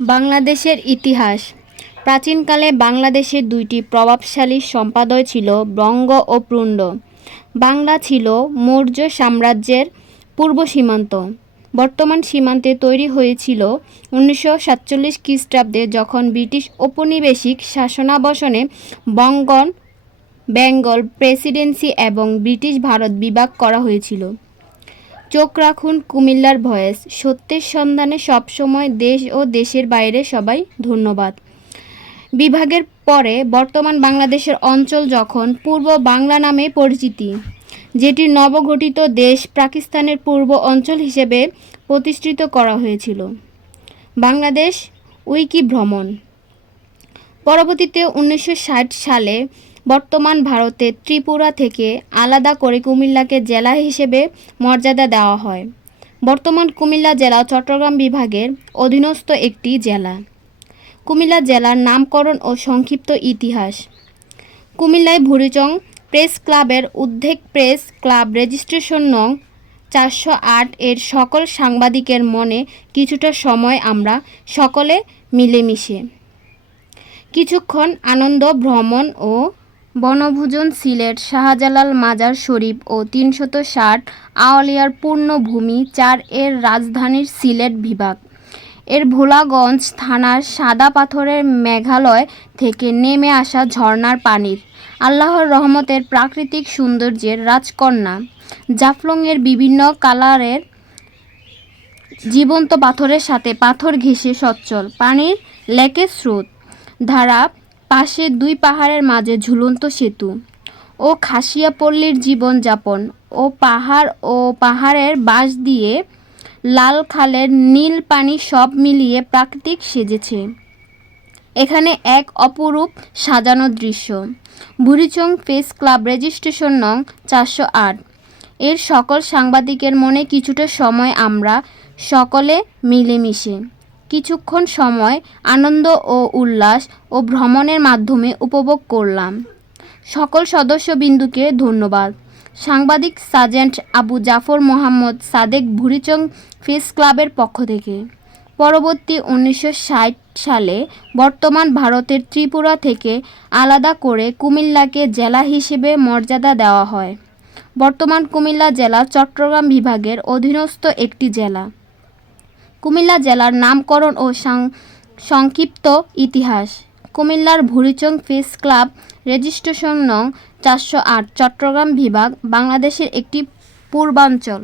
বাংলাদেশের ইতিহাস। প্রাচীনকালে বাংলাদেশের দুইটি প্রভাবশালী সম্পাদয় ছিল বঙ্গ ও পুণ্ড বাংলা ছিল মৌর্য সাম্রাজ্যের পূর্ব সীমান্ত। বর্তমান সীমান্তে তৈরি হয়েছিল উনিশশো সাতচল্লিশ খ্রিস্টাব্দে যখন ব্রিটিশ ঔপনিবেশিক শাসনাবসনে বঙ্গন, বেঙ্গল প্রেসিডেন্সি এবং ব্রিটিশ ভারত বিভাগ করা হয়েছিল। চোখ রাখুন কুমিল্লার ভয়েস। সত্যের সন্ধানে সবসময় দেশ ও দেশের বাইরে সবাই ধন্যবাদ। বিভাগের পরে বর্তমান বাংলাদেশের অঞ্চল যখন পূর্ব বাংলা নামে পরিচিতি, যেটি নবগঠিত দেশ পাকিস্তানের পূর্ব অঞ্চল হিসেবে প্রতিষ্ঠিত করা হয়েছিল। বাংলাদেশ উইকি ভ্রমণ পরবর্তীতে উনিশশো ষাট সালে বর্তমান ভারতের ত্রিপুরা থেকে আলাদা করে কুমিল্লাকে জেলা হিসেবে মর্যাদা দেওয়া হয়। বর্তমান কুমিল্লা জেলা চট্টগ্রাম বিভাগের অধীনস্থ একটি জেলা। কুমিল্লা জেলার নামকরণ ও সংক্ষিপ্ত ইতিহাস। কুমিল্লায় ভুরিচং প্রেস ক্লাবের উদ্যোগ প্রেস ক্লাব রেজিস্ট্রেশন নং চারশো আট এর সকল সাংবাদিকের মনে কিছুটা সময় আমরা সকলে মিলেমিশে। কিছুক্ষণ আনন্দ, ভ্রমণ ও বনভোজন সিলেট শাহজালাল মাজার শরীফ ও তিনশত ষাট আওয়ালিয়ার পূর্ণভূমি চার এর রাজধানীর সিলেট বিভাগ। এর ভোলাগঞ্জ থানার সাদা পাথরের মেঘালয় থেকে নেমে আসা ঝর্ণার পানির আল্লাহর রহমতের প্রাকৃতিক সৌন্দর্যের রাজকন্যা। জাফলংয়ের বিভিন্ন কালারের জীবন্ত পাথরের সাথে পাথর ঘেঁষে সচ্ছল। পানির লেকের স্রোত। ধারা পাশে দুই পাহাড়ের মাঝে ঝুলন্ত সেতু ও খাসিয়াপল্লীর জীবনযাপন ও পাহাড় ও পাহাড়ের বাঁশ দিয়ে লাল খালের নীল পানি সব মিলিয়ে প্রাকৃতিক সেজেছে। এখানে এক অপরূপ সাজানো দৃশ্য। বুড়িচং প্রেস ক্লাব রেজিস্ট্রেশন নং চারশো আট। এর সকল সাংবাদিকের মনে কিছুটা সময় আমরা সকলে মিলেমিশে। কিছুক্ষণ সময়, আনন্দ ও উল্লাস ও ভ্রমণের মাধ্যমে উপভোগ করলাম। সকল সদস্যবিন্দুকে ধন্যবাদ। সাংবাদিক সার্জেন্ট আবু জাফর মোহাম্মদ সাদেক ভুরিচং ফেস ক্লাবের পক্ষ থেকে। পরবর্তী উনিশশো ষাট সালে বর্তমান ভারতের ত্রিপুরা থেকে আলাদা করে কুমিল্লাকে জেলা হিসেবে মর্যাদা দেওয়া হয়। বর্তমান কুমিল্লা জেলা চট্টগ্রাম বিভাগের অধীনস্থ একটি জেলা। কুমিল্লা জেলার নামকরণ ও সংক্ষিপ্ত ইতিহাস। কুমিল্লার ভুরিচং প্রেস ক্লাব রেজিস্ট্রেশন নং চারশো আট, চট্টগ্রাম বিভাগ, বাংলাদেশের একটি পূর্বাঞ্চল।